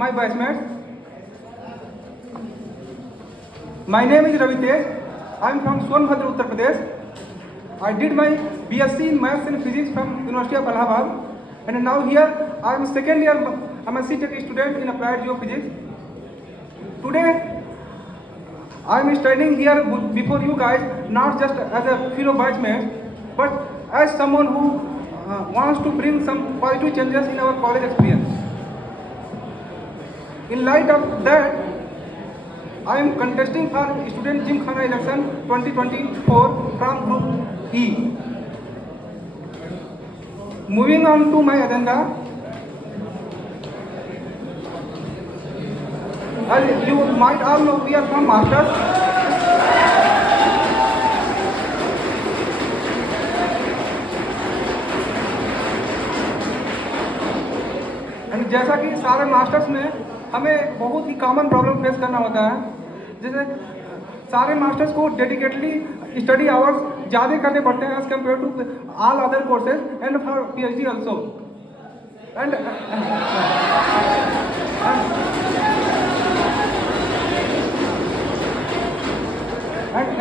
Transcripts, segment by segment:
my batchmates. My name is Ravi Tej. I am from Sonbhadra, Uttar Pradesh. I did my BSc in Maths and Physics from University of Allahabad, and now here I am second year MSc Tech student in Applied Geophysics. Today I am studying here before you guys, not just as a fellow batchmate, but as someone who wants to bring some positive changes in our college experience. In light of that, I am contesting for Student Gymkhana election 2024 from Group E. Moving on to my agenda, as you might all know, we are from Masters. And जैसा कि सारे masters में हमें बहुत ही common problem face करना होता है, जैसे सारे मास्टर्स को डेडिकेटली स्टडी आवर्स ज़्यादा करने पड़ते हैं as compare to all other courses and for PhD also.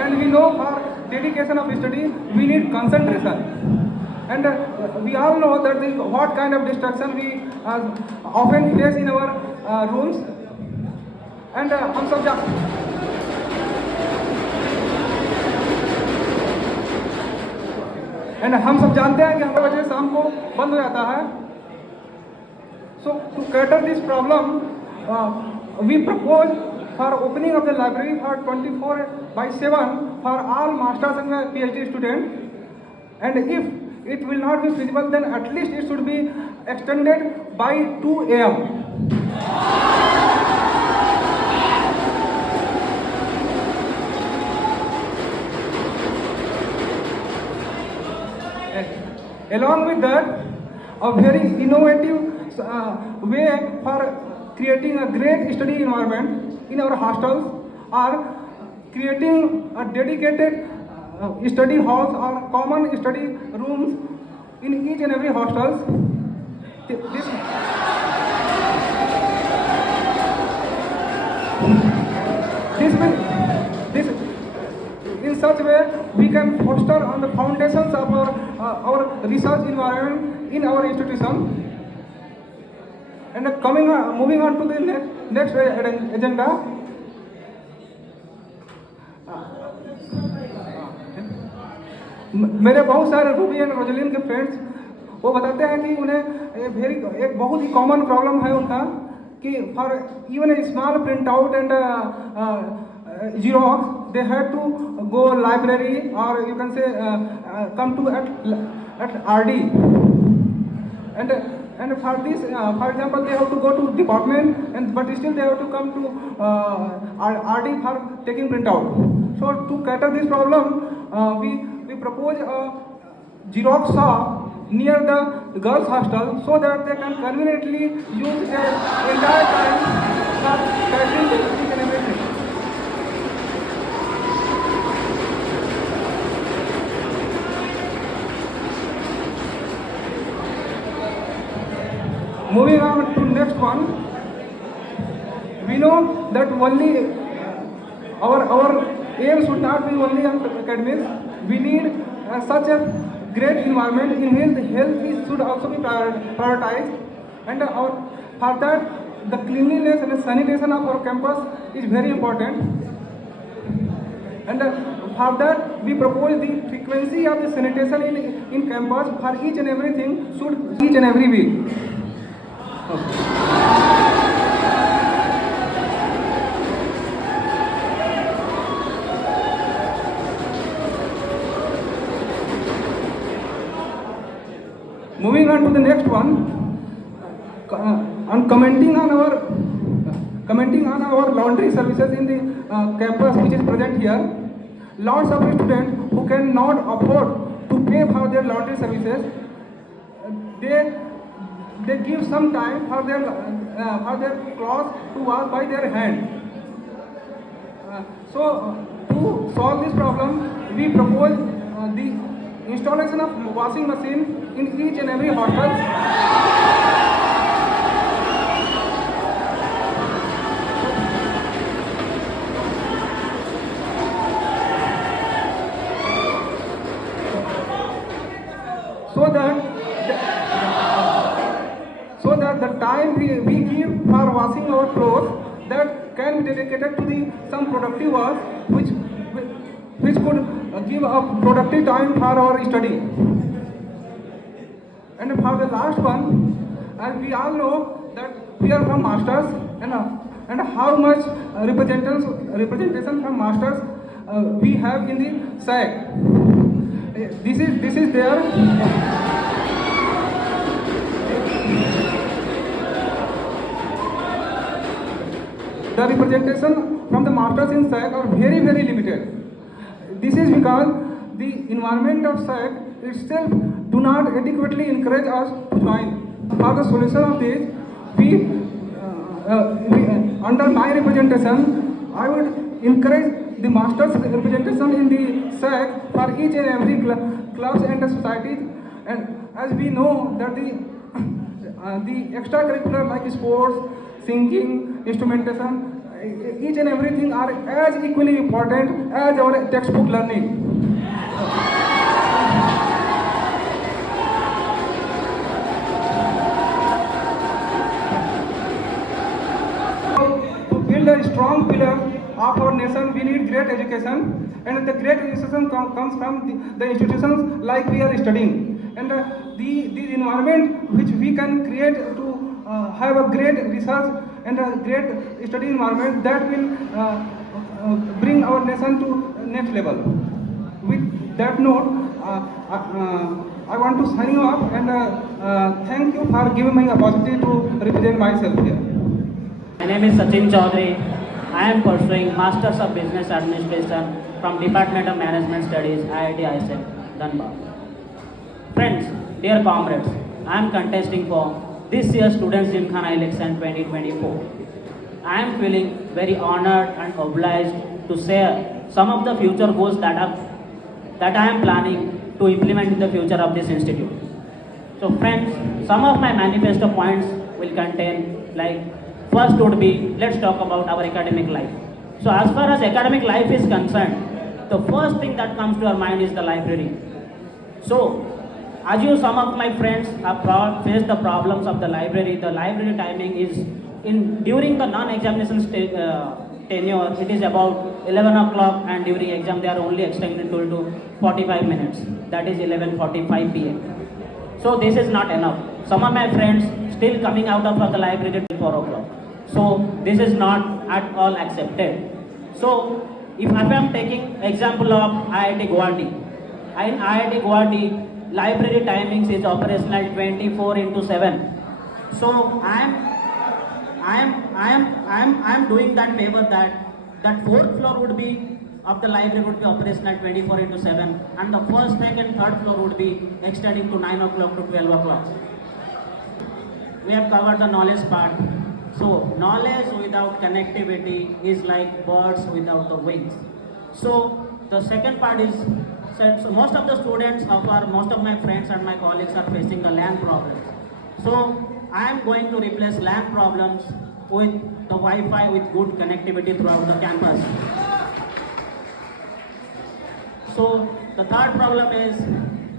And we know for dedication of study we need concentration, and we all know that what kind of distraction we often face in our rooms, and हम सब जानते हैं कि हमारे वजह शाम को बंद हो जाता है. So to cater this problem, we propose for opening of the library for 24/7 for all masters and PhD students, and if it will not be feasible, then at least it should be extended by 2 AM. Along with that, a very innovative way for creating a great study environment in our hostels are creating a dedicated study halls or common study rooms in each and every hostels. In such way we can foster on the foundations of our research environment in our institution. And moving on to the next agenda. मेरे बहुत सारे Ruby and Roslin के friends वो बताते हैं कि उन्हें एक बहुत ही कॉमन प्रॉब्लम है उनका कि for even a small print out and Xerox, they had to go library, or you can say come to at RD, and for this, for example, they have to go to department, but still they have to come to RD for taking printout. So to cater this problem, we propose a Xerox shop near the girls' hostel so that they can conveniently use their entire time for catering each and everything. Moving on to next one, we know that only our aim should not be only on academics. We need such a great environment in health should also be prioritized, and for that the cleanliness and the sanitation of our campus is very important. And for that we propose the frequency of the sanitation in campus for each and everything should each and every week. Moving on to the next one, on commenting on our laundry services in the campus which is present here. Lots of students who cannot afford to pay for their laundry services, they give some time for their clothes to wash by their hand. So to solve this problem, we propose the installation of washing machine in each and every hostel. so that the time we give for washing our clothes, that can be dedicated to the some productive work which could give a productive time for our study. And for the last one, as we all know that we are from masters, and how much representation from masters we have in the SAC. This is there. The representation from the masters in SAC are very limited. This is because the environment of SAC itself do not adequately encourage us to join. For the solution of this, we under my representation, I would encourage the masters representation in the SAC for each and every clubs and the societies. And as we know that the extracurricular like sports, singing, instrumentation, each and everything are as equally important as our textbook learning. To build a strong pillar of our nation, we need great education, and the great education comes from the institutions like we are studying, and the environment which we can create to have a great research and a great study environment that will bring our nation to next level. With that note, I want to sign you up, and thank you for giving me opportunity to represent myself here. My name is Sachin Chaudhary. I am pursuing Masters of Business Administration from Department of Management Studies, IIT ISEC, Dhanbad. Friends, dear comrades, I am contesting for this year's Students Gymkhana Election 2024. I am feeling very honored and obliged to share some of the future goals that I am planning to implement in the future of this institute. So friends, some of my manifesto points will contain, like, first would be, let's talk about our academic life. So as far as academic life is concerned, the first thing that comes to our mind is the library. So, as you, some of my friends have faced the problems of the library timing is during the non-examination tenure, it is about 11 o'clock, and during exam they are only extended to 45 minutes, that is 11:45 p.m. So this is not enough. Some of my friends still coming out of the library till 4 o'clock. So this is not at all accepted. So if I am taking example of IIT Guwahati, in IIT Guwahati, library timings is operational 24/7. So I am doing that favor that fourth floor would be of the library would be operational 24/7, and the first, second, third floor would be extending to 9 o'clock to 12 o'clock. We have covered the knowledge part. So knowledge without connectivity is like birds without the wings. So the second part is, so most of the students most of my friends and my colleagues are facing the LAN problems. So I am going to replace LAN problems with the Wi-Fi with good connectivity throughout the campus. So the third problem is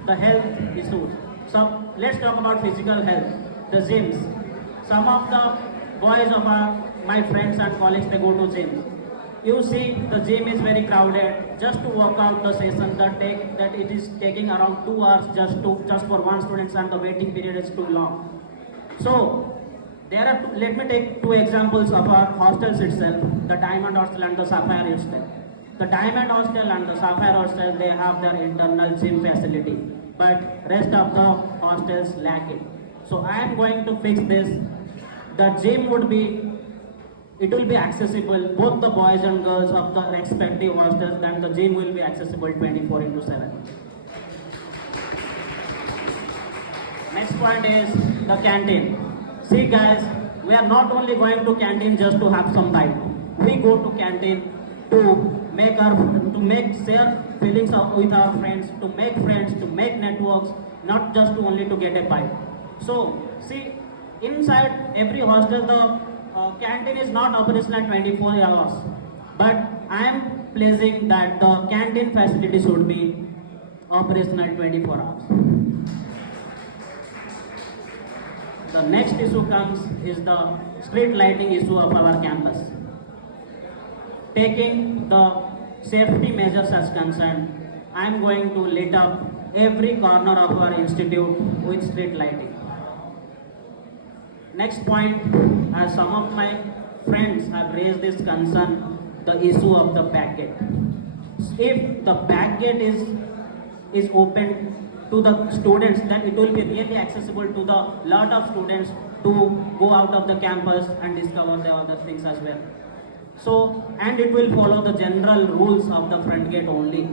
the health issues. So let's talk about physical health. The gyms. Some of the boys of my friends and colleagues, they go to gyms. You see, the gym is very crowded. Just to work out the session that it is taking around 2 hours just for one student, and the waiting period is too long. So let me take two examples of our hostels itself, the Diamond Hostel and the Sapphire Hostel. The Diamond Hostel and the Sapphire Hostel, they have their internal gym facility, but rest of the hostels lack it. So I am going to fix this. The gym will be accessible, both the boys and girls of the respective hostels, then the gym will be accessible 24/7. Next point is the canteen. See guys, we are not only going to canteen just to have some time. We go to canteen to share feelings with our friends, to make friends, to make networks, not just only to get a bite. So see, inside every hostel, the canteen is not operational 24 hours, but I am placing that the canteen facility should be operational 24 hours. The next issue comes is the street lighting issue of our campus. Taking the safety measures as concerned, I am going to lit up every corner of our institute with street lighting. Next point, as some of my friends have raised this concern, the issue of the back gate. If the back gate is open to the students, then it will be really accessible to the lot of students to go out of the campus and discover the other things as well. So, and it will follow the general rules of the front gate only.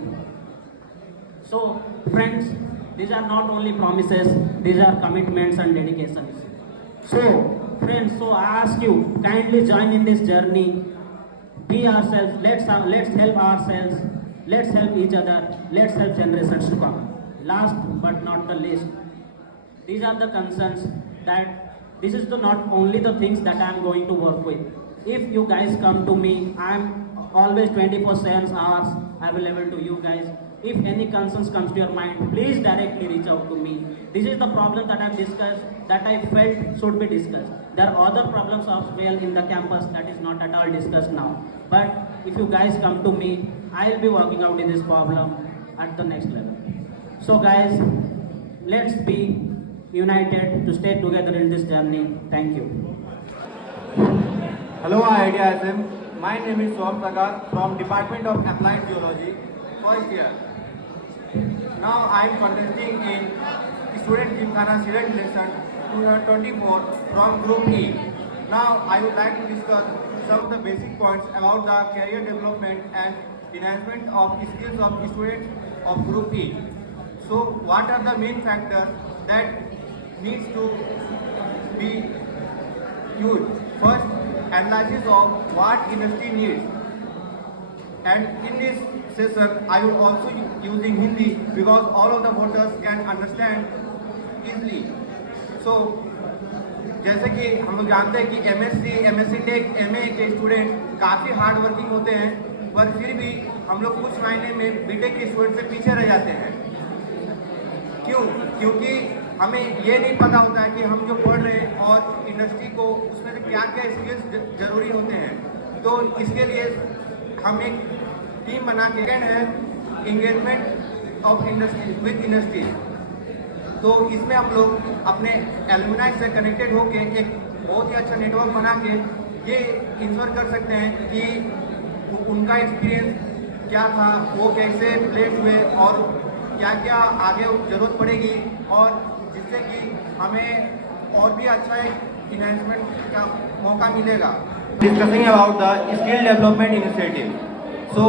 So, friends, these are not only promises, these are commitments and dedications. So, friends, so I ask you, kindly join in this journey. Be ourselves, let's help ourselves, let's help each other, let's help generations to come. Last but not the least, these are the concerns that this is not only the things that I am going to work with. If you guys come to me, I am always 24/7 hours available to you guys. If any concerns comes to your mind, please directly reach out to me. This is the problem that I have discussed, that I felt should be discussed. There are other problems as well in the campus that is not at all discussed now. But if you guys come to me, I will be working out in this problem at the next level. So guys, let's be united to stay together in this journey. Thank you. Hello, IIT ISM. My name is Swam Sagar from Department of Applied Geology, first year. Now I am contesting in Student Gymkhana Student Lesson 2024 from Group E. Now I would like to discuss some of the basic points about the career development and enhancement of skills of students of Group E. So what are the main factors that needs to be used? First, analysis of what industry needs. And in this session, I will also using Hindi because all of the voters can understand easily. So, जैसे कि हम लोग जानते हैं कि MSc take MA के student काफ़ी hard working होते हैं, पर फिर भी हम लोग कुछ महीने में बीटेक के स्टूडेंट से पीछे रह जाते हैं। क्यों? क्योंकि हमें ये नहीं पता होता है कि हम जो पढ़ रहे हैं और इंडस्ट्री को उसमें से क्या क्या स्किल्स जरूरी होते हैं। तो इसके लिए हम एक टीम बना के है engagement of industry with industry. तो इसमें हम लोग अपने एलुमनाई से कनेक्टेड होके एक बहुत ही अच्छा नेटवर्क बना के ये इंश्योर कर सकते हैं कि उनका एक्सपीरियंस क्या था, वो कैसे प्लेस हुए और क्या क्या आगे जरूरत पड़ेगी, और जिससे कि हमें और भी अच्छा एक इन्वेस्टमेंट का मौका मिलेगा। Discussing about the skill development initiative. So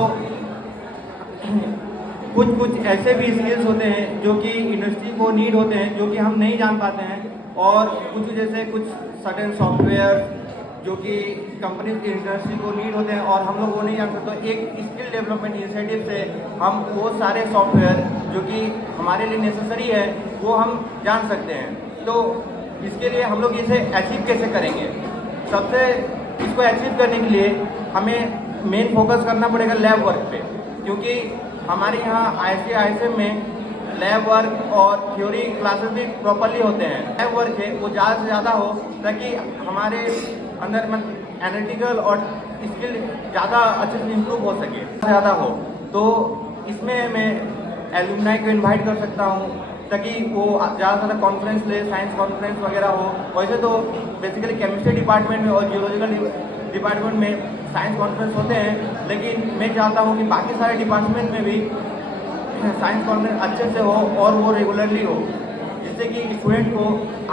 कुछ ऐसे भी स्किल्स होते हैं जो कि इंडस्ट्री को नीड होते हैं, जो कि हम नहीं जान पाते हैं, और कुछ जैसे कुछ सर्टेन सॉफ्टवेयर जो कि कंपनी की इंडस्ट्री को नीड होते हैं और हम लोग वो नहीं जान सकते। तो एक स्किल डेवलपमेंट इनिशिएटिव से हम वो सारे सॉफ्टवेयर जो कि हमारे लिए नेसेसरी है वो हम जान सकते हैं। तो इसके लिए हम लोग इसे अचीव कैसे करेंगे? सबसे इसको अचीव करने के लिए हमें मेन फोकस करना पड़ेगा लैब वर्क पे, क्योंकि हमारे यहाँ IIT ISM में लैब वर्क और थ्योरी क्लासेस भी प्रॉपरली होते हैं। लैब वर्क है वो ज़्यादा से ज़्यादा हो ताकि हमारे अंदर एनालिटिकल और स्किल ज़्यादा अच्छे से इम्प्रूव हो सके, ज़्यादा हो। तो इसमें मैं एलुमनाई को इनवाइट कर सकता हूँ ताकि वो ज़्यादा से ज़्यादा कॉन्फ्रेंस ले, साइंस कॉन्फ्रेंस वगैरह हो। वैसे तो बेसिकली केमिस्ट्री डिपार्टमेंट में और जियोलॉजिकल डिपार्टमेंट में साइंस कॉन्फ्रेंस होते हैं, लेकिन मैं चाहता हूँ कि बाकी सारे डिपार्टमेंट में भी साइंस कॉन्फ्रेंस अच्छे से हो और वो रेगुलरली हो, जिससे कि स्टूडेंट को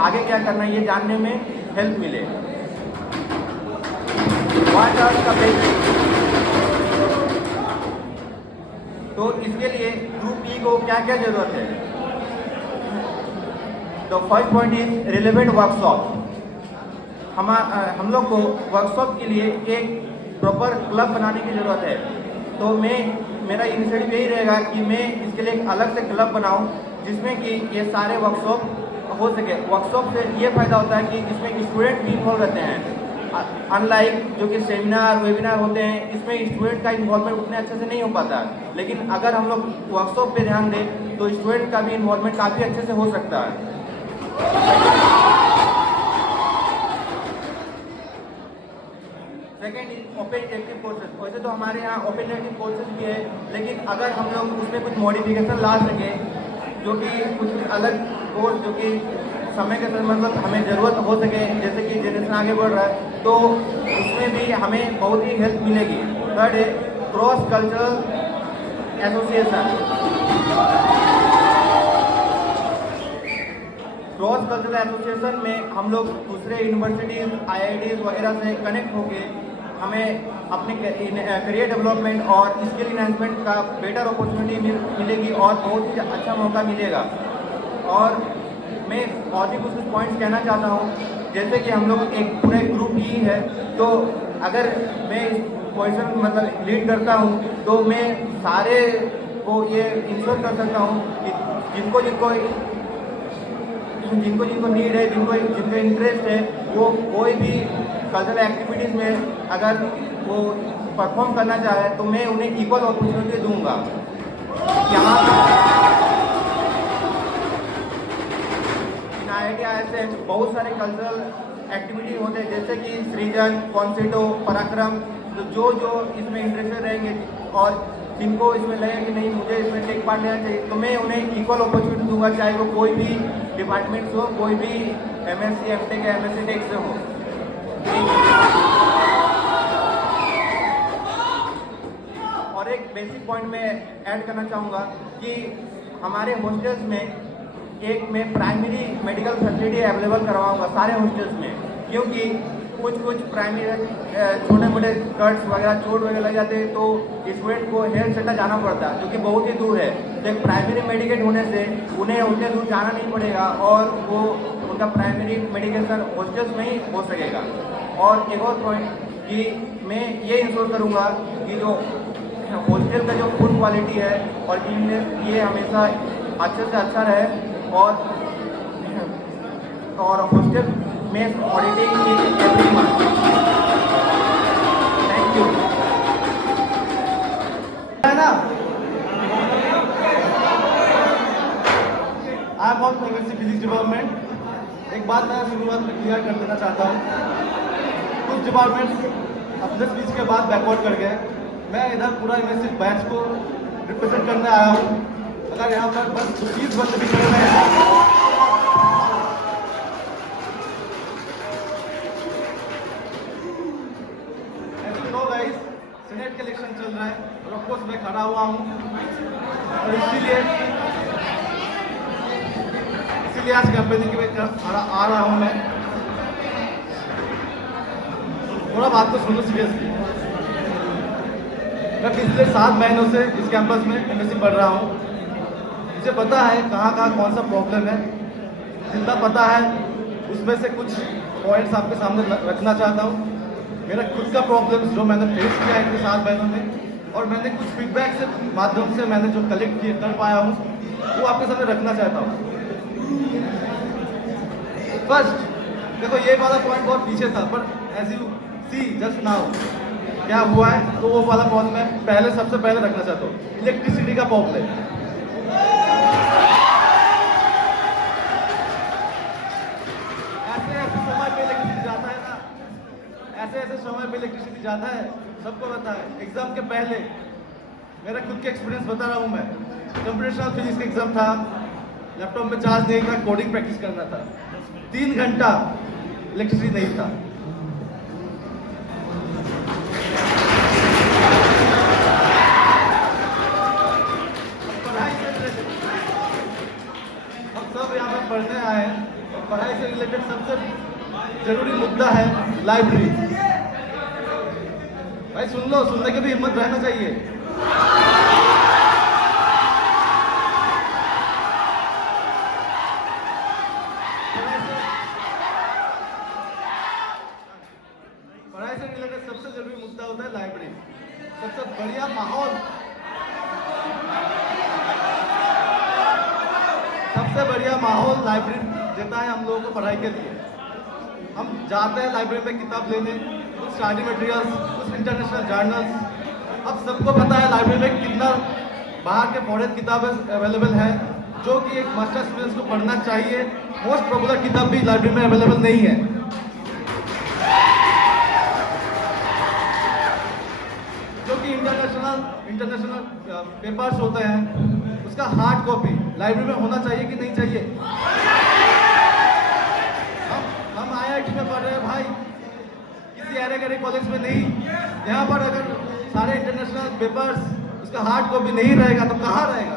आगे क्या करना है ये जानने में हेल्प मिले। तो इसके लिए ग्रुप ई को क्या क्या जरूरत है? तो first point is relevant workshop. हम लोग को वर्कशॉप के लिए एक प्रॉपर क्लब बनाने की ज़रूरत है। तो मेरा इनिशिएटिव यही रहेगा कि मैं इसके लिए एक अलग से क्लब बनाऊं जिसमें कि ये सारे वर्कशॉप हो सके। वर्कशॉप से ये फ़ायदा होता है कि इसमें स्टूडेंट भी इन्वॉल्व रहते हैं, अनलाइक जो कि सेमिनार वेबिनार होते हैं इसमें स्टूडेंट का इन्वॉल्वमेंट उतने अच्छे से नहीं हो पाता। लेकिन अगर हम लोग वर्कशॉप पे ध्यान दें तो स्टूडेंट का भी इन्वॉल्वमेंट काफ़ी अच्छे से हो सकता है। Open elective courses. वैसे तो हमारे यहाँ ओपन इलेक्टिव कोर्सेज भी है, लेकिन अगर हम लोग उसमें कुछ मॉडिफिकेशन ला सकें, जो कि कुछ अलग कोर्स जो कि समय के साथ मतलब हमें ज़रूरत हो सके, जैसे कि जनरेशन आगे बढ़ रहा है, तो उसमें भी हमें बहुत ही हेल्प मिलेगी। थर्ड है cross cultural association. Cross cultural association में हम लोग दूसरे यूनिवर्सिटीज़, IITs वगैरह से कनेक्ट होके हमें अपने करियर डेवलपमेंट और स्किल इन्हांसमेंट का बेटर अपॉर्चुनिटी मिलेगी और बहुत ही अच्छा मौका मिलेगा। और मैं और भी कुछ पॉइंट्स कहना चाहता हूँ, जैसे कि हम लोग एक पूरे ग्रुप ही है, तो अगर मैं इस पोजीशन मतलब लीड करता हूँ तो मैं सारे को ये इंश्योर कर सकता हूँ कि जिनको जिनको नीड है, जिनको इंटरेस्ट है, वो कोई भी कल्चरल एक्टिविटीज़ में अगर वो परफॉर्म करना चाहे तो मैं उन्हें इक्वल अपॉर्चुनिटी दूंगा। यहाँ इन IIT ISM बहुत सारे कल्चरल एक्टिविटी होते हैं, जैसे कि सृजन, कॉन्सेटो, पराक्रम। तो जो इसमें इंटरेस्टेड रहेंगे और जिनको इसमें लगेगा कि नहीं मुझे इसमें टेक पार्ट लेना चाहिए, तो मैं उन्हें इक्वल अपॉर्चुनिटी दूंगा, चाहे वो कोई भी डिपार्टमेंट हो, कोई भी MSc MTech या MSc टेक से हो। और एक बेसिक पॉइंट मैं ऐड करना चाहूँगा कि हमारे हॉस्टल्स में एक मैं प्राइमरी मेडिकल फैसिलिटी अवेलेबल करवाऊँगा सारे हॉस्टल्स में, क्योंकि कुछ प्राइमरी छोटे मोटे कट्स वगैरह चोट वगैरह लग जाते हैं तो स्टूडेंट को हेल्थ सेंटर जाना पड़ता है, जो कि बहुत ही दूर है। तो एक प्राइमरी मेडिकेट होने से उन्हें उतने दूर जाना नहीं पड़ेगा और वो उनका प्राइमरी मेडिकेशन हॉस्टल्स में ही हो सकेगा। और एक और पॉइंट कि मैं ये इंश्योर करूँगा कि जो हॉस्टल का जो फूड क्वालिटी है और क्लीननेस ये हमेशा अच्छे से अच्छा रहे, और हॉस्टल में auditing every month. Thank you. है ना, I am from university physics department. एक बात मैं शुरुआत में क्लियर कर देना चाहता हूँ, कुछ डिपार्टमेंट अपने स्पीच के बाद बैकवर्ड कर गए। मैं इधर पूरा यूनिवर्सिटी बैच को रिप्रेजेंट करने आया हूँ। अगर यहाँ पर बस 30 बंदे भी खड़े हैं, सेनेट के इलेक्शन चल रहा है और ऑफकोर्स मैं खड़ा हुआ हूँ, और इसीलिए आज कैंपेनिंग के लिए आ रहा हूँ। मैं थोड़ा बात तो सुनो सीरियसली। मैं पिछले 7 महीनों से इस कैंपस में MSc पढ़ रहा हूँ। मुझे पता है कहाँ कौन सा प्रॉब्लम है, जितना पता है उसमें से कुछ पॉइंट्स आपके सामने रखना चाहता हूँ। मेरा खुद का प्रॉब्लम जो मैंने फेस किया है इतने 7 महीनों में, और मैंने कुछ फीडबैक से माध्यम से मैंने जो कलेक्ट कर पाया हूँ वो आपके सामने रखना चाहता हूँ। फर्स्ट देखो, ये वाला पॉइंट बहुत पीछे था, पर as you see just now क्या हुआ है, तो वो वाला पॉइंट मैं सबसे पहले रखना चाहता हूँ। इलेक्ट्रिसिटी का प्रॉब्लम। ऐसे समय पे इलेक्ट्रिसिटी जाता है, सबको पता है। एग्जाम के पहले मेरा खुद का एक्सपीरियंस बता रहा हूँ मैं। कंप्यूटेशनल फिजिक्स का एग्जाम था, लैपटॉप में चार्ज नहीं था, कोडिंग प्रैक्टिस करना था, 3 घंटा इलेक्ट्रिसिटी नहीं था। हम सब यहाँ पर पढ़ने आए हैं और पढ़ाई से रिलेटेड सबसे जरूरी मुद्दा है लाइब्रेरी। भाई सुन लो, सुनने की भी हिम्मत रहना चाहिए। पढ़ाई से रिलेटेड सबसे जरूरी मुद्दा होता है लाइब्रेरी। सबसे बढ़िया माहौल, लाइब्रेरी देता है हम लोगों को पढ़ाई के लिए। हम जाते हैं लाइब्रेरी में किताब लेने, कुछ स्टडी मटेरियल्स, कुछ इंटरनेशनल जर्नल्स। अब सबको पता है लाइब्रेरी में कितना बाहर के फॉरेन किताबें अवेलेबल है, जो कि एक मास्टर स्टूडेंट्स को पढ़ना चाहिए। मोस्ट पॉपुलर किताब भी लाइब्रेरी में अवेलेबल नहीं है। इंटरनेशनल पेपर्स होते हैं उसका हार्ड कॉपी लाइब्रेरी में होना चाहिए कि नहीं चाहिए? हम IIT में पढ़ रहे हैं भाई, किसी अरे गरे कॉलेज में नहीं। यहाँ पर अगर सारे इंटरनेशनल पेपर्स उसका हार्ड कॉपी नहीं रहेगा तो कहाँ रहेगा?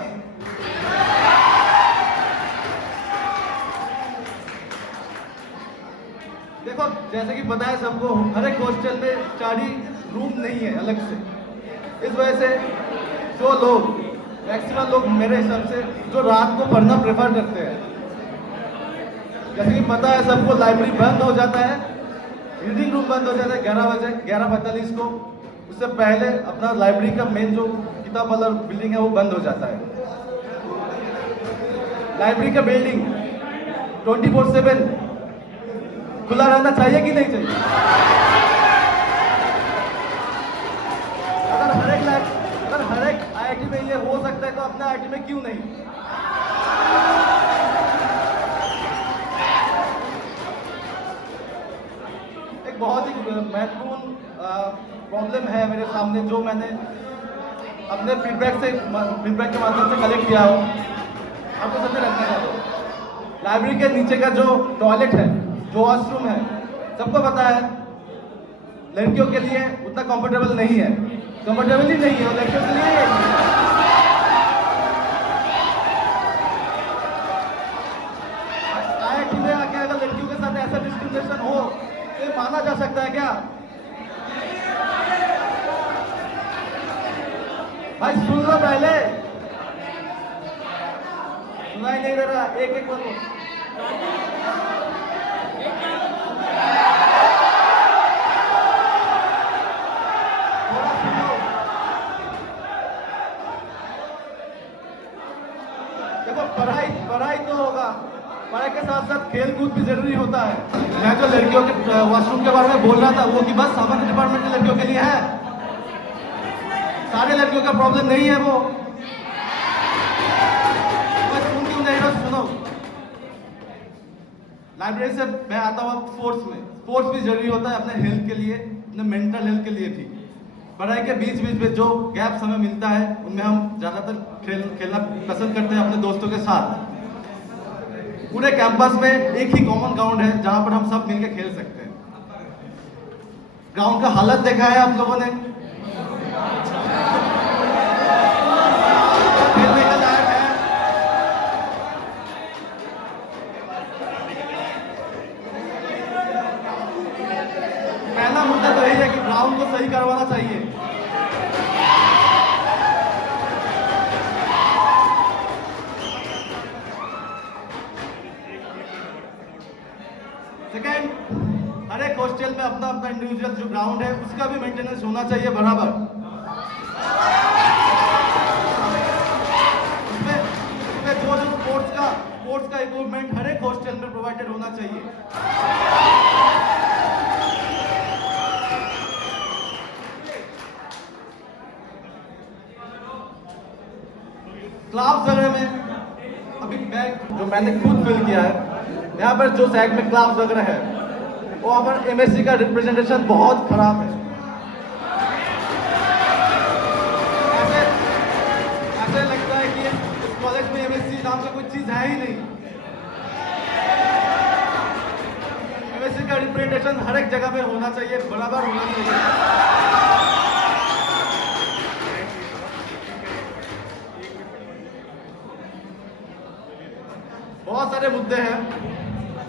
देखो जैसे कि पता है सबको, हर एक हॉस्टल में स्टडी रूम नहीं है अलग से। इस वजह से जो लोग मैक्सिमम लोग मेरे हिसाब से जो रात को पढ़ना प्रेफर करते हैं, जैसे कि पता है सबको लाइब्रेरी बंद हो जाता है, रीडिंग रूम बंद हो जाता है 11 बजे 11:45 को। उससे पहले अपना लाइब्रेरी का मेन जो किताब वाला बिल्डिंग है वो बंद हो जाता है। लाइब्रेरी का बिल्डिंग 24/7 खुला रहना चाहिए कि नहीं चाहिए? अगर हर एक IIT में ये हो सकता है तो अपने IIT में क्यों नहीं? एक बहुत ही महत्वपूर्ण प्रॉब्लम है मेरे सामने, जो मैंने अपने फीडबैक के माध्यम से कलेक्ट किया हो, आपको सबसे रखना चाहता हूँ। लाइब्रेरी के नीचे का जो टॉयलेट है, जो वॉशरूम है, सबको पता है लड़कियों के लिए उतना कंफर्टेबल नहीं है, कंफर्टेबल ही नहीं है, और लड़कियों के लिए IIT में आके अगर लड़कियों के साथ ऐसा डिस्क्रिमिनेशन हो तो ये माना जा सकता है क्या? भाई सुन लो, पहले सुनाई नहीं दे रहा, एक एक बोलो। देखो पढ़ाई तो होगा, पढ़ाई के साथ साथ खेल कूद भी जरूरी होता है। मैं जो लड़कियों के वॉशरूम के बारे में बोल रहा था वो कि बस हमारे डिपार्टमेंट की लड़कियों के लिए है, सारे लड़कियों का प्रॉब्लम नहीं है वो। बस सुन क्यों नहीं रहा? सुनो, लाइब्रेरी से मैं आता हूँ स्पोर्ट्स में। स्पोर्ट्स भी जरूरी होता है अपने हेल्थ के लिए, अपने मेंटल हेल्थ के लिए भी। पढ़ाई के बीच में जो गैप समय मिलता है उनमें हम ज़्यादातर खेलना पसंद करते हैं अपने दोस्तों के साथ। पूरे कैंपस में एक ही कॉमन ग्राउंड है जहाँ पर हम सब मिलकर खेल सकते हैं। ग्राउंड का हालत देखा है आप लोगों ने? खेलने का लायक है? पहला मुद्दा तो यही है कि ग्राउंड को सही करवाना चाहिए। सेकेंड, हर एक हॉस्टल में अपना अपना इंडिविजुअल जो ग्राउंड है उसका भी मेंटेनेंस होना चाहिए बराबर। उसमें जो स्पोर्ट्स का इक्विपमेंट हर एक हॉस्टल में प्रोवाइडेड होना चाहिए। क्लास वगैरह में अभी मैंने खुद फील किया है, यहाँ पर जो सैग में क्लास वगैरह है वो वहाँ पर MSc का रिप्रेजेंटेशन बहुत खराब है। ऐसे लगता है कि इस कॉलेज में MSc नाम का कोई चीज है ही नहीं। MSc का रिप्रेजेंटेशन हर एक जगह पे होना चाहिए, बराबर होना चाहिए। बहुत सारे मुद्दे हैं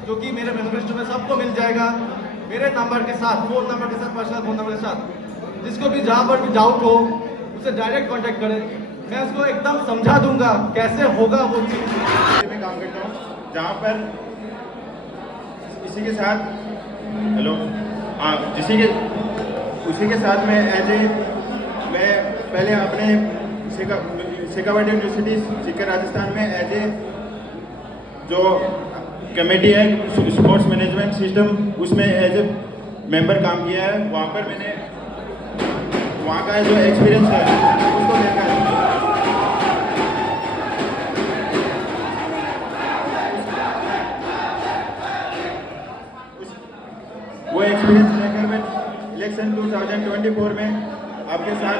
जो कि मेरे मैनिफेस्टो में सबको मिल जाएगा, मेरे नंबर के साथ, फोन नंबर के साथ, पर्सनल फोन नंबर के साथ। जिसको भी जहाँ पर भी डाउट हो उससे डायरेक्ट कांटेक्ट करें, मैं उसको एकदम समझा दूंगा कैसे होगा वो चीज़। मैं काम करता हूँ जहाँ पर इसी के साथ उसी के साथ मैं मैं पहले अपने शेखावट यूनिवर्सिटी सीकर राजस्थान में एज ए जो कमेटी है स्पोर्ट्स मैनेजमेंट सिस्टम, उसमें एज ए मेंबर काम किया है। वहाँ पर मैंने वहाँ का जो एक्सपीरियंस है उसको देखा है। वो एक्सपीरियंस लेकर मैं इलेक्शन 2024 में आपके साथ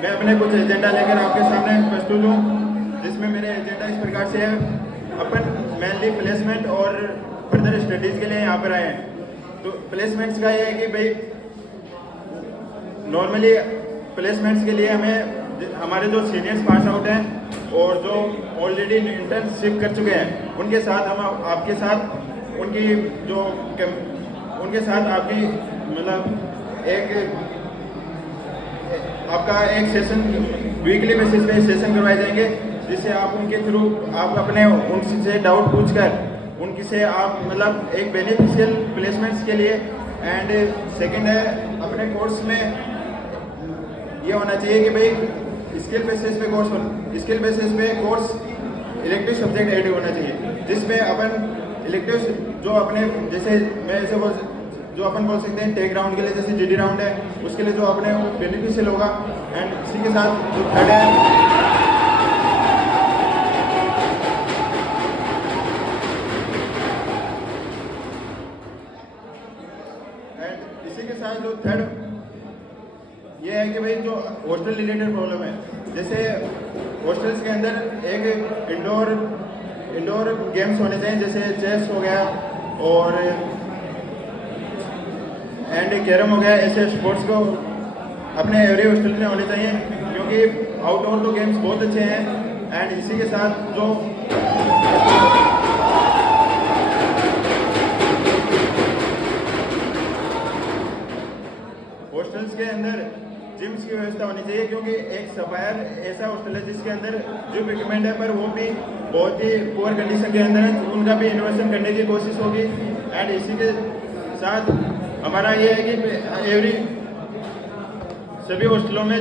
मैं अपने कुछ एजेंडा लेकर आपके सामने प्रस्तुत हूँ, जिसमें मेरे एजेंडा इस प्रकार से है। अपन मेनली प्लेसमेंट और फर्दर स्टडीज़ के लिए यहाँ पर आए हैं। तो प्लेसमेंट्स का ये है कि भाई नॉर्मली प्लेसमेंट्स के लिए हमारे जो सीनियर्स पास आउट हैं और जो ऑलरेडी इंटर्नशिप कर चुके हैं, उनके साथ हम आपके साथ उनके साथ आपकी मतलब आपका एक सेशन वीकली बेसिस पे सेशन करवाए जाएंगे, जिससे आप उनके थ्रू आप अपने उनसे डाउट पूछकर उनसे आप मतलब एक बेनिफिशियल प्लेसमेंट्स के लिए। एंड सेकंड है, अपने कोर्स में ये होना चाहिए कि भाई स्किल बेसिस पे कोर्स इलेक्टिव सब्जेक्ट ऐड होना चाहिए, जिसमें अपन इलेक्टिव जो अपने जैसे जो अपन बोल सकते हैं टेक राउंड के लिए जैसे जीडी राउंड है, उसके लिए जो अपने वो बेनिफिशियल होगा। एंड इसी के साथ जो थर्ड है, जो थर्ड ये है कि भाई जो हॉस्टल रिलेटेड प्रॉब्लम है, जैसे हॉस्टल्स के अंदर एक इंडोर गेम्स होने चाहिए, जैसे चेस हो गया और एंड कैरम हो गया। ऐसे स्पोर्ट्स को अपने एवरी हॉस्टल में होने चाहिए, क्योंकि आउटडोर तो गेम्स बहुत अच्छे हैं। एंड इसी के साथ जो हॉस्टल्स के अंदर जिम्स की व्यवस्था होनी चाहिए, क्योंकि एक सफायर ऐसा हॉस्टल है जिसके अंदर जिम इक्विपमेंट है, पर वो भी बहुत ही पुअर कंडीशन के अंदर है, उनका भी इन्वेस्टमेंट करने की कोशिश होगी। एंड इसी के साथ हमारा ये है कि सभी हॉस्टलों में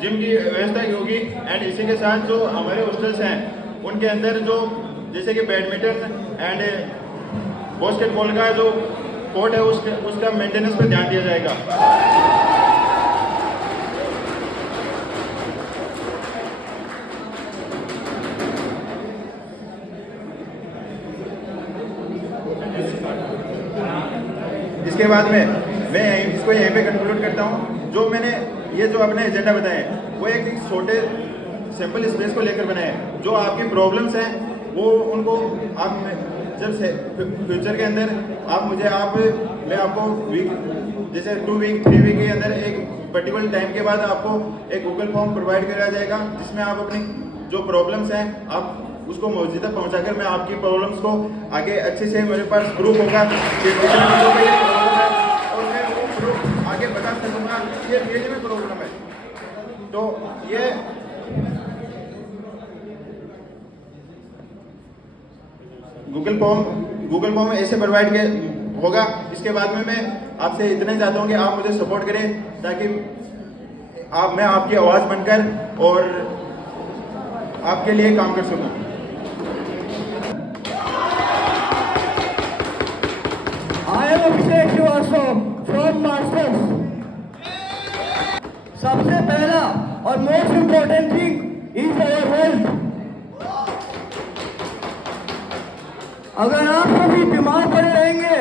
जिम की व्यवस्था होगी। एंड इसी के साथ जो हमारे हॉस्टल्स हैं उनके अंदर जो जैसे कि बैडमिंटन एंड बास्केटबॉल का जो कोर्ट है उसका मेंटेनेंस पर ध्यान दिया जाएगा। इसके बाद में मैं इसको यहीं पे कंक्लूड करता हूँ। जो मैंने ये जो अपने एजेंडा बताए वो एक छोटे सिंपल स्पेस को लेकर बनाए हैं। जो आपकी प्रॉब्लम्स हैं वो उनको आप जब से फ्यूचर के अंदर मैं आपको वीक जैसे 2 वीक 3 वीक के अंदर एक पर्टिकुलर टाइम के बाद आपको एक गूगल फॉर्म प्रोवाइड कराया जाएगा, जिसमें आप अपनी जो प्रॉब्लम्स हैं आप उसको मौजूदा पहुंचाकर मैं आपकी प्रॉब्लम्स को आगे अच्छे से मेरे पास प्रूफ होगा कि और मैं वो प्रूफ आगे बता सकूंगा ये मेरे में प्रॉब्लम है। तो ये गूगल फॉर्म ऐसे प्रोवाइड होगा। इसके बाद में मैं आपसे इतना ही चाहता हूँ कि आप मुझे सपोर्ट करें, ताकि मैं आपकी आवाज़ बनकर और आपके लिए काम कर सकूँ। I am Abhishek Srivastava from Masters. सबसे पहला और most important thing is our health. अगर आप सभी बीमार पड़े रहेंगे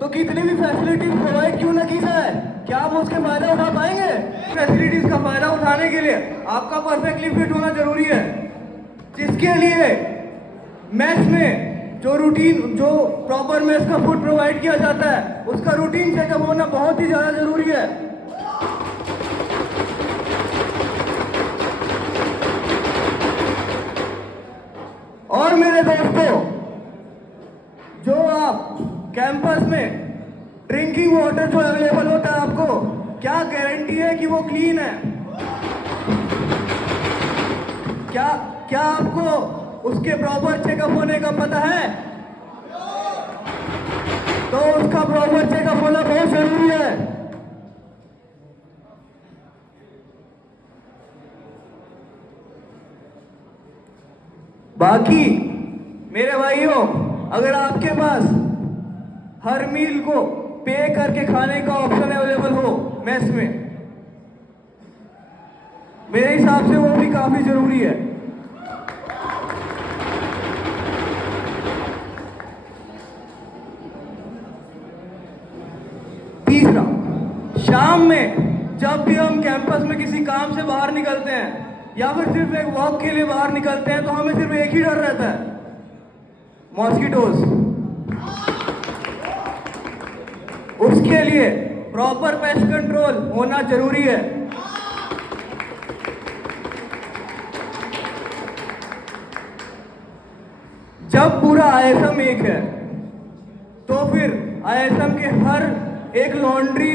तो कितनी भी फैसिलिटीज प्रोवाइड क्यों ना की जाए, क्या आप उसके फायदा उठा पाएंगे? फैसिलिटीज का फायदा उठाने के लिए आपका परफेक्टली फिट होना जरूरी है, जिसके लिए मैथ्स में जो प्रॉपर मेस का फूड प्रोवाइड किया जाता है उसका रूटीन चेकअप होना बहुत ही ज्यादा जरूरी है। और मेरे दोस्तों, जो आप कैंपस में ड्रिंकिंग वाटर जो अवेलेबल होता है आपको क्या गारंटी है कि वो क्लीन है? क्या आपको उसके प्रॉपर चेकअप होने का पता है? तो उसका प्रॉपर चेकअप होना बहुत जरूरी है। बाकी मेरे भाइयों, अगर आपके पास हर मील को पे करके खाने का ऑप्शन अवेलेबल हो मेस में, मेरे हिसाब से वो भी काफी जरूरी है। तीसरा, शाम में जब भी हम कैंपस में किसी काम से बाहर निकलते हैं या फिर सिर्फ एक वॉक के लिए बाहर निकलते हैं तो हमें सिर्फ एक ही डर रहता है, मॉस्किटोज। उसके लिए प्रॉपर पेस्ट कंट्रोल होना जरूरी है। जब पूरा आईएसएम एक है तो फिर आईएसएम के हर एक लॉन्ड्री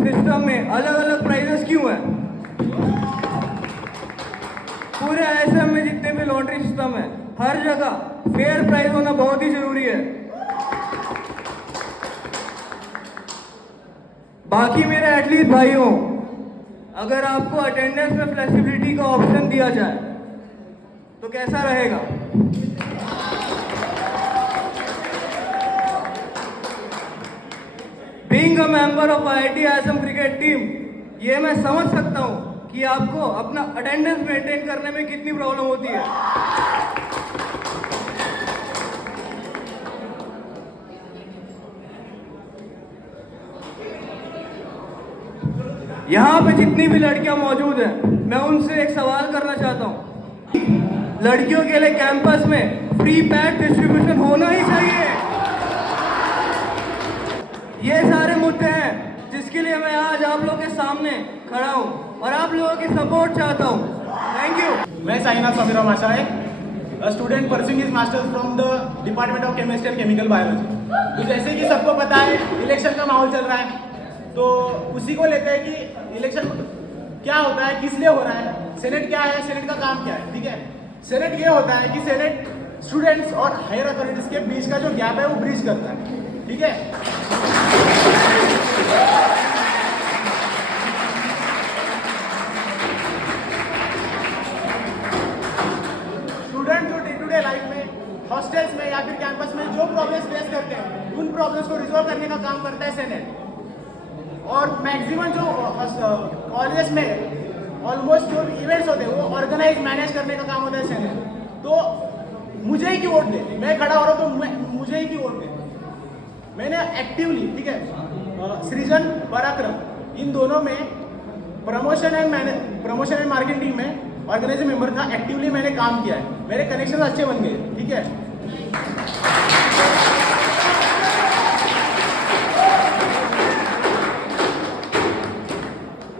सिस्टम में अलग अलग प्राइसेस क्यों हैं? पूरे आईएसएम में जितने भी लॉन्ड्री सिस्टम है हर जगह फेयर प्राइस होना बहुत ही जरूरी है। बाकी मेरे एटलीस्ट भाइयों, अगर आपको अटेंडेंस में फ्लेक्सिबिलिटी का ऑप्शन दिया जाए तो कैसा रहेगा? Being a member of IIT ISM cricket team, ये मैं समझ सकता हूं कि आपको अपना अटेंडेंस मेंटेन करने में कितनी प्रॉब्लम होती है। यहाँ पे जितनी भी लड़कियां मौजूद हैं, मैं उनसे एक सवाल करना चाहता हूँ। लड़कियों के लिए कैंपस में फ्री पैड डिस्ट्रीब्यूशन होना ही चाहिए। ये सारे मुद्दे हैं जिसके लिए मैं आज आप लोगों के सामने खड़ा हूँ और आप लोगों की सपोर्ट चाहता हूँ। Thank you. मैं साइनाथ समीरा माशाए, student pursuing his masters from the department of chemistry and chemical biology. तो जैसे कि सबको पता है इलेक्शन का माहौल चल रहा है, तो उसी को लेते हैं कि इलेक्शन क्या होता है, किस लिए हो रहा है, सेनेट क्या है, सेनेट का काम क्या है। ठीक है, सेनेट ये होता है कि सेनेट स्टूडेंट्स और हायर अथॉरिटीज के बीच का जो गैप है वो ब्रिज करता है। ठीक है, स्टूडेंट जो डे टू डे लाइफ में हॉस्टल्स में या फिर कैंपस में जो प्रॉब्लम्स फेस करते हैं उन प्रॉब्लम्स को रिजॉल्व करने का काम करता है सेनेट। और मैक्सिमम जो कॉलेज में ऑलमोस्ट जो इवेंट्स होते हैं वो ऑर्गेनाइज मैनेज करने का काम होता है सेनेट। तो मुझे ही क्यों वोट दे, मैं खड़ा हो रहा हूँ तो मुझे ही क्यों वोट दे। मैंने एक्टिवली, ठीक है, सृजन पराक्रम इन दोनों में प्रमोशन एंड मार्केटिंग में ऑर्गेनाइजिंग मेंबर था। एक्टिवली मैंने काम किया है, मेरे कनेक्शन अच्छे बन गए। ठीक है,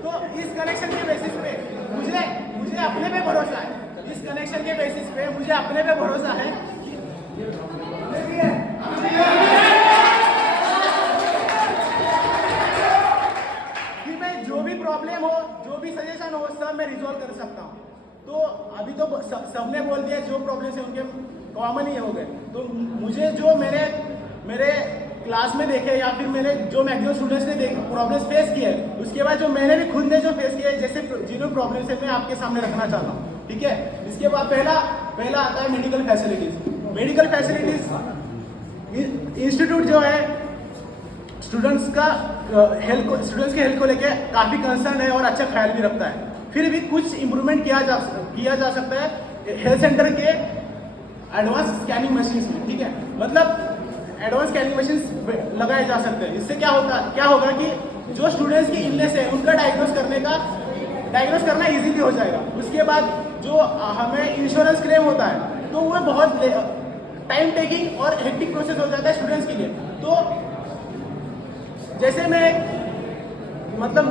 तो इस कनेक्शन के बेसिस पे मुझे अपने पे भरोसा है। इस कनेक्शन के बेसिस पे मुझे अपने पे भरोसा है कि मैं जो भी प्रॉब्लम हो, जो भी सजेशन हो, सब मैं रिजॉल्व कर सकता हूँ। तो अभी तो सबने बोल दिया जो प्रॉब्लम है उनके कॉमन ही हो गए। तो मुझे जो मेरे क्लास में देखे या फिर मेरे जो मैक्सिमम स्टूडेंट्स ने प्रॉब्लम्स फेस किए, उसके बाद जो मैंने भी खुद ने जो फेस किया है, जैसे जिन्होंने प्रॉब्लम्स है मैं आपके सामने रखना चाहता हूँ। ठीक है, इसके बाद पहला आता है medical facilities. Medical facilities institute जो है स्टूडेंट्स के हेल्थ को लेके काफ़ी कंसर्न है और अच्छा ख्याल भी रखता है। फिर भी कुछ इम्प्रूवमेंट किया जा सकता है हेल्थ सेंटर के एडवांस स्कैनिंग मशीन्स में। ठीक है, मतलब एडवांस स्कैनिंग मशीन्स लगाए जा सकते हैं। इससे क्या होगा कि जो स्टूडेंट्स की इलनेस है उनका डायग्नोस करना इजीली हो जाएगा। उसके बाद जो हमें इंश्योरेंस क्लेम होता है तो वो बहुत टाइम टेकिंग और हेक्टिक प्रोसेस हो जाता है स्टूडेंट्स के लिए। तो जैसे मैं मतलब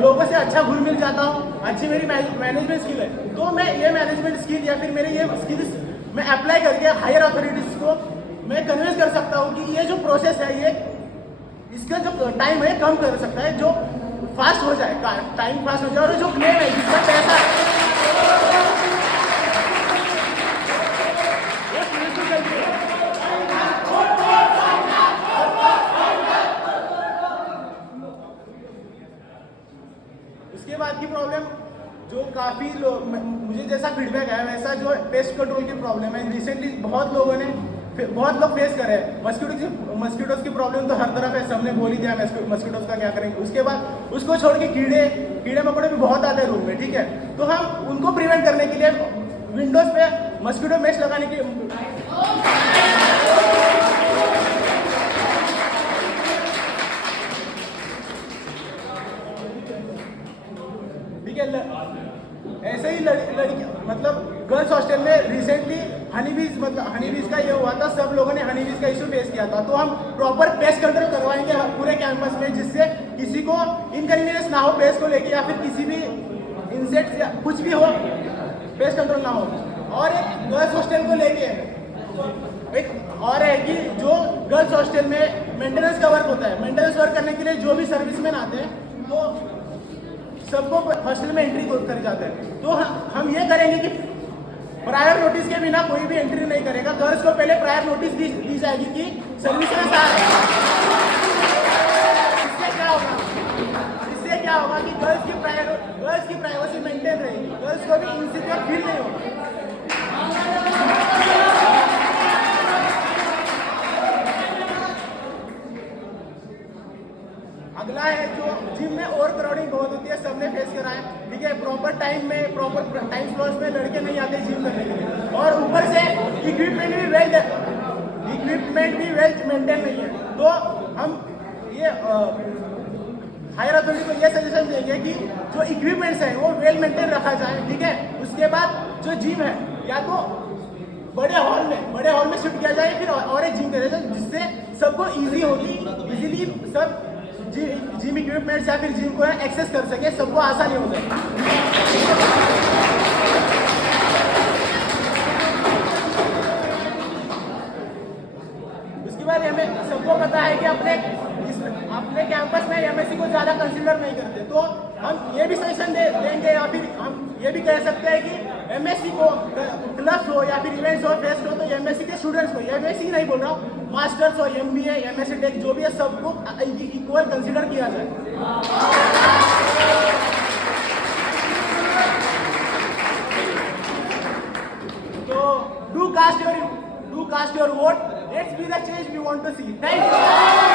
लोगों से अच्छा घुल मिल जाता हूँ, अच्छी मेरी मैनेजमेंट स्किल है, तो मैं ये मैनेजमेंट स्किल या फिर मेरे ये स्किल्स मैं अप्लाई करके हायर अथॉरिटीज को मैं कन्विंस कर सकता हूँ कि ये जो प्रोसेस है ये इसका जो टाइम है कम कर सकता है, जो फास्ट हो जाए, टाइम फास्ट हो जाए और जो क्लेम है जिसका पैसा है उसके बाद की प्रॉब्लम जो काफ़ी लोग मुझे जैसा फीडबैक है वैसा जो पेस्ट कंट्रोल की प्रॉब्लम है रिसेंटली बहुत लोग फेस कर रहे हैं। मस्कीटोज की प्रॉब्लम तो हर तरफ है, सबने बोल ही दिया मस्कीटोज का क्या करेंगे। उसके बाद उसको छोड़ के कीड़े मकोड़े भी बहुत आते हैं रूम में। ठीक है, तो हम उनको प्रिवेंट करने के लिए विंडोज पे मस्कीटो मेश लगाने की ठीक है। ऐसे ही लड़की मतलब गर्ल्स हॉस्टल में रिसेंटली हनीबीज का ये हुआ था, सब लोगों ने हनीबीज का इशू फेस किया था। तो हम प्रॉपर पेस्ट कंट्रोल करवाएंगे पूरे कैंपस में, जिससे किसी को इनकन्वीनियंस ना हो पेस्ट को लेके, या फिर किसी भी इंसेक्ट या कुछ भी हो, पेस्ट कंट्रोल ना हो। और एक गर्ल्स हॉस्टल को लेके एक और है कि जो गर्ल्स हॉस्टल में मेंटेनेंस का वर्क होता है, मेंटेनेंस वर्क करने के लिए जो भी सर्विसमैन आते हैं तो सबको हॉस्टल में एंट्री कर जाते हैं। तो हम ये करेंगे कि प्रायर नोटिस के बिना कोई भी एंट्री नहीं करेगा। गर्ल्स को पहले प्रायर नोटिस दी जाएगी कि सर्विस में इससे क्या होगा कि गर्ल्स की प्राइवेसी मेंटेन रहेगी, गर्ल्स को भी इनसिक्योर फील नहीं होगा। अगला है जो जिम में ओवर क्राउडिंग बहुत होती है, सबने फेस करा है, ठीक है। प्रॉपर टाइम स्लॉट्स में लड़के नहीं आते जिम करने के लिए, और ऊपर से इक्विपमेंट भी वेल मेंटेन नहीं है। तो हम ये हायर अथॉरिटी को ये सजेशन देंगे कि जो इक्विपमेंट्स हैं वो वेल मेंटेन रखा जाए, ठीक है। उसके बाद जो जिम है या तो बड़े हॉल में शिफ्ट किया जाए, फिर और एक जिम किया जाए, जिससे सबको इजीली सब जिम इक्विपमेंट्स या फिर जिम को एक्सेस कर सके, सबको आसानी हो जाए। उसके बाद हमें सबको पता है कि अपने कैंपस में एमएससी को ज़्यादा कंसीडर नहीं करते, तो हम ये भी सजेशन देंगे, या फिर हम ये भी कह सकते हैं कि एमएससी को क्लब्स हो या फिर इवेंट्स हो, फेस्ट हो, तो एमएससी के स्टूडेंट्स को, एमएससी नहीं बोल रहा हूँ, मास्टर्स हो, एमबीए, एमएससी टेक, जो भी है सबको इक्वल कंसीडर किया जाए। तो do cast your vote. Let's be the change we want to see. Thank you.